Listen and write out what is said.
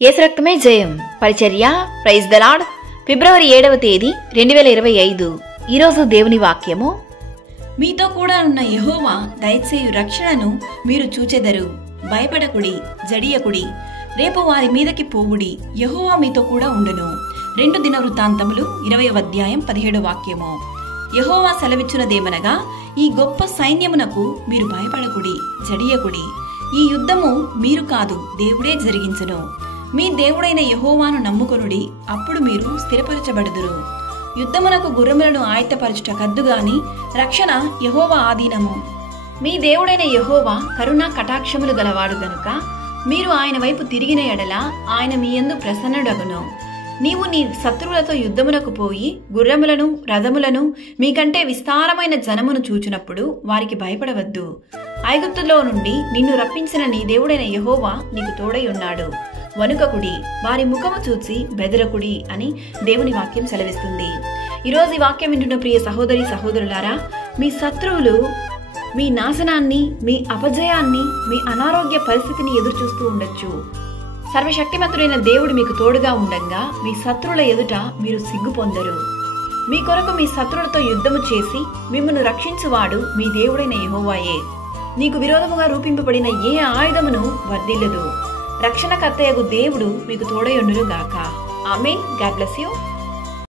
యేసు రక్తమే జయం పరిచర్య ప్రైజ్ ద లార్డ్. ఫిబ్రవరి 7వ తేదీ 2025. ఈరోజు దేవుని వాక్యము. మీతో కూడా ఉన్న యెహోవా దయచేయు రక్షణను మీరు చూచెదరు. భయపడకుడి, జడియకుడి, రేపు వారి మీదకి పోవుడి, యెహోవా మీతో కూడా ఉండును. 2 దినవృత్తాంతములు 20వ అధ్యాయం 17వ వాక్యము. యెహోవా సెలవిచ్చునదేమనగా, ఈ గొప్ప సైన్యమునకు మీరు భయపడకుడి, జడియకుడి. ఈ యుద్ధము మీరు కాదు, దేవుడే జరిగించును. మీ దేవుడైన యెహోవాను నమ్ముకొనుడి, అప్పుడు మీరు స్థిరపరచబడుదురు. యుద్ధమునకు గుర్రములను ఆయత్తపరచుట కద్దుగాని రక్షణ యెహోవా ఆధీనము. మీ దేవుడైన యెహోవా కరుణా కటాక్షములు గలవాడు గనుక మీరు ఆయన వైపు తిరిగిన ఎడల ఆయన మీ యందు ప్రసన్నుడగును. నీవు నీ శత్రువులతో యుద్ధమునకు పోయి గుర్రములను రథములను మీకంటే విస్తారమైన జనమును చూచినప్పుడు వారికి భయపడవద్దు. ఐగుప్తులో నుండి నిన్ను రప్పించిన నీ దేవుడైన యెహోవా నీకు తోడై ఉన్నాడు. వణుకకుడి, వారి ముఖము చూచి బెదరకుడి అని దేవుని వాక్యం సెలవిస్తుంది. ఈరోజు ఈ వాక్యం వింటున్న ప్రియ సహోదరి సహోదరులారా, మీ శత్రువులు మీ నాశనాన్ని, మీ అపజయాన్ని, మీ అనారోగ్య పరిస్థితిని ఎదురు చూస్తూ ఉండొచ్చు. సర్వశక్తిమంతుడైన దేవుడు మీకు తోడుగా ఉండంగా మీ శత్రువుల ఎదుట మీరు సిగ్గు పొందరు. మీ కొరకు మీ శత్రువులతో యుద్ధము చేసి మిమ్మల్ని రక్షించువాడు మీ దేవుడైన యెహోవాయే. నీకు విరోధముగా రూపింపబడిన ఏ ఆయుధమును వర్ధిల్లదు. రక్షణకర్తయగు దేవుడు మీకు తోడై ఉండును గాక. ఆమేన్. God bless you.